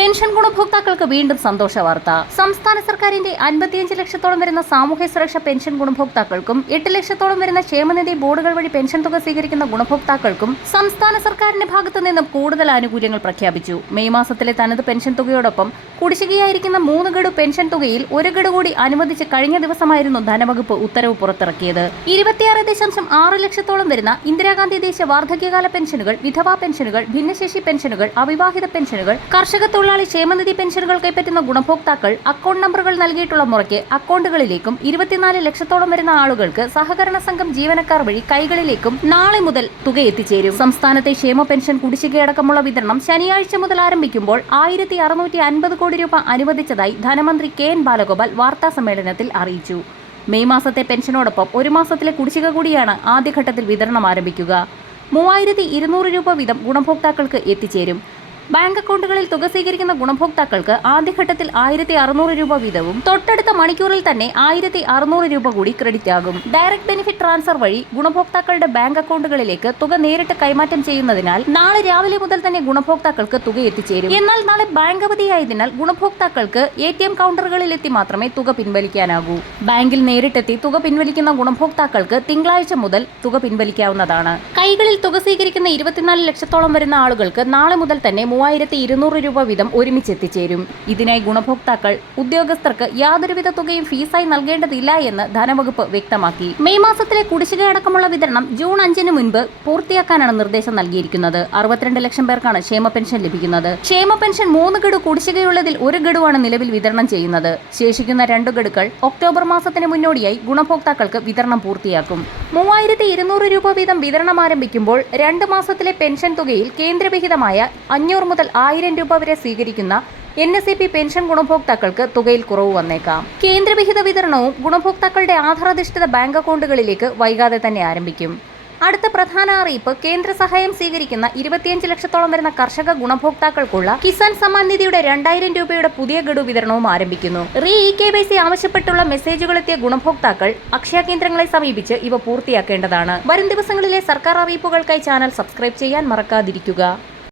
Pension ഗുണഭോക്താക്കൾക്ക് വീണ്ടും സന്തോഷ വാർത്ത. സംസ്ഥാന സർക്കാരിന്റെ അൻപത്തിയഞ്ച് ലക്ഷത്തോളം വരുന്ന സാമൂഹ്യ സുരക്ഷ പെൻഷൻ ഗുണഭോക്താക്കൾക്കും എട്ട് ലക്ഷത്തോളം വരുന്ന ക്ഷേമനിധി ബോർഡുകൾ വഴി പെൻഷൻ തുക സ്വീകരിക്കുന്ന ഗുണഭോക്താക്കൾക്കും സംസ്ഥാന സർക്കാരിന്റെ ഭാഗത്തു നിന്നും കൂടുതൽ ആനുകൂല്യങ്ങൾ പ്രഖ്യാപിച്ചു. മെയ് മാസത്തിലെ തനത് പെൻഷൻ തുകയോടൊപ്പം കുടിശ്ശികയായിരിക്കുന്ന മൂന്ന് ഗഡു പെൻഷൻ തുകയിൽ ഒരു ഗഡു കൂടി അനുവദിച്ച് കഴിഞ്ഞ ദിവസമായിരുന്നു ധനവകുപ്പ് ഉത്തരവ് പുറത്തിറക്കിയത്. ഇരുപത്തിയാറ് ദശാംശം ആറ് ലക്ഷത്തോളം വരുന്ന ഇന്ദിരാഗാന്ധി ദേശീയ വാർദ്ധക്യകാല പെൻഷനുകൾ വിധവാ പെൻഷനുകൾ ഭിന്നശേഷി പെൻഷനുകൾ അവിവാഹിത പെൻഷനുകൾ കർഷക തൊഴിലാളി ക്ഷേമനിധി പെൻഷനുകൾ കൈപ്പറ്റുന്ന ഗുണഭോക്താക്കൾ അക്കൗണ്ട് നമ്പറുകൾ നൽകിയിട്ടുള്ള മുറയ്ക്ക് അക്കൗണ്ടുകളിലേക്കും ഇരുപത്തിനാല് ലക്ഷത്തോളം വരുന്ന ആളുകൾക്ക് സഹകരണ സംഘം ജീവനക്കാർ വഴി കൈകളിലേക്കും നാളെ മുതൽ തുക എത്തിച്ചേരും. സംസ്ഥാനത്തെ ക്ഷേമ പെൻഷൻ കുടിശ്ശികയടക്കമുള്ള വിതരണം ശനിയാഴ്ച മുതൽ ആരംഭിക്കുമ്പോൾ ആയിരത്തി അറുന്നൂറ്റി അൻപത് കോടി രൂപ അനുവദിച്ചതായി ധനമന്ത്രി കെ എൻ ബാലഗോപാൽ വാർത്താ സമ്മേളനത്തിൽ അറിയിച്ചു. മെയ് മാസത്തെ പെൻഷനോടൊപ്പം ഒരു മാസത്തിലെ കുടിശ്ശിക കൂടിയാണ് ആദ്യഘട്ടത്തിൽ വിതരണം ആരംഭിക്കുക. മൂവായിരത്തി ഇരുന്നൂറ് രൂപ വീതം ഗുണഭോക്താക്കൾക്ക് എത്തിച്ചേരും. ബാങ്ക് അക്കൗണ്ടുകളിൽ തുക സ്വീകരിക്കുന്ന ഗുണഭോക്താക്കൾക്ക് ആദ്യഘട്ടത്തിൽ ആയിരത്തി അറുന്നൂറ് രൂപ വീതവും തൊട്ടടുത്ത മണിക്കൂറിൽ തന്നെ ആയിരത്തി അറുന്നൂറ് രൂപ കൂടി ക്രെഡിറ്റ് ആകും. ഡയറക്ട് ബെനിഫിറ്റ് ട്രാൻസ്ഫർ വഴി ഗുണഭോക്താക്കളുടെ ബാങ്ക് അക്കൗണ്ടുകളിലേക്ക് തുക നേരിട്ട് കൈമാറ്റം ചെയ്യുന്നതിനാൽ നാളെ രാവിലെ മുതൽ തന്നെ ഗുണഭോക്താക്കൾക്ക് തുക എത്തിച്ചേരും. എന്നാൽ നാളെ ബാങ്ക് അവധിയായതിനാൽ ഗുണഭോക്താക്കൾക്ക് എ ടി എം കൗണ്ടറുകളിൽ എത്തി മാത്രമേ തുക പിൻവലിക്കാനാകൂ. ബാങ്കിൽ നേരിട്ടെത്തി തുക പിൻവലിക്കുന്ന ഗുണഭോക്താക്കൾക്ക് തിങ്കളാഴ്ച മുതൽ തുക പിൻവലിക്കാവുന്നതാണ്. കൈകളിൽ തുക സ്വീകരിക്കുന്ന ഇരുപത്തിനാല് ലക്ഷത്തോളം വരുന്ന ആളുകൾക്ക് നാളെ മുതൽ തന്നെ മൂവായിരത്തി ഇരുന്നൂറ് രൂപ വീതം ഒരുമിച്ച് എത്തിച്ചേരും ഇതിനായി ഗുണഭോക്താക്കൾ ഉദ്യോഗസ്ഥർക്ക് യാതൊരുവിധ തുകയും ഫീസായി നൽകേണ്ടതില്ല എന്ന് ധനവകുപ്പ് വ്യക്തമാക്കി. മെയ് മാസത്തിലെ കുടിശ്ശിക അടക്കമുള്ള വിതരണം ജൂൺ അഞ്ചിന് മുൻപ് പൂർത്തിയാക്കാനാണ് നിർദ്ദേശം നൽകിയിരിക്കുന്നത്. അറുപത്തിരണ്ട് ലക്ഷം പേർക്കാണ് ക്ഷേമ പെൻഷൻ ലഭിക്കുന്നത്. ക്ഷേമ പെൻഷൻ മൂന്ന് ഗഡു കുടിശ്ശികയുള്ളതിൽ ഒരു ഗഡുവാണ് നിലവിൽ വിതരണം ചെയ്യുന്നത്. ശേഷിക്കുന്ന രണ്ട് ഗഡുക്കൾ ഒക്ടോബർ മാസത്തിന് മുന്നോടിയായി ഗുണഭോക്താക്കൾക്ക് വിതരണം പൂർത്തിയാക്കും. മൂവായിരത്തി ഇരുന്നൂറ് രൂപ വീതം വിതരണം ആരംഭിക്കുമ്പോൾ രണ്ട് മാസത്തിലെ പെൻഷൻ തുകയിൽ കേന്ദ്രവിഹിതമായ അഞ്ഞൂറ് മുതൽ ആയിരം രൂപ വരെ സ്വീകരിക്കുന്ന N S E P pension ഗുണഭോക്താക്കൾക്ക് തുകയിൽ കുറവ് വന്നേക്കാം. കേന്ദ്രവിഹിത വിതരണവും ഗുണഭോക്താക്കളുടെ ആധാറാധിഷ്ഠിത ബാങ്ക് അക്കൗണ്ടുകളിലേക്ക് വൈകാതെ തന്നെ ആരംഭിക്കും. അടുത്ത പ്രധാന അറിയിപ്പ് കേന്ദ്ര സഹായം സ്വീകരിക്കുന്ന ഇരുപത്തിയഞ്ച് ലക്ഷത്തോളം വരുന്ന കർഷക ഗുണഭോക്താക്കൾക്കുള്ള കിസാൻ സമ്മാൻ നിധിയുടെ രണ്ടായിരം രൂപയുടെ പുതിയ ഗഡു വിതരണവും ആരംഭിക്കുന്നു. Re e K Y C ആവശ്യപ്പെട്ടുള്ള മെസ്സേജുകൾ എത്തിയ ഗുണഭോക്താക്കൾ അക്ഷയ കേന്ദ്രങ്ങളെ സമീപിച്ച് ഇവ പൂർത്തിയാക്കേണ്ടതാണ്. വരും ദിവസങ്ങളിലെ സർക്കാർ അറിയിപ്പുകൾക്കായി ചാനൽ സബ്സ്ക്രൈബ് ചെയ്യാൻ മറക്കാതിരിക്കുക.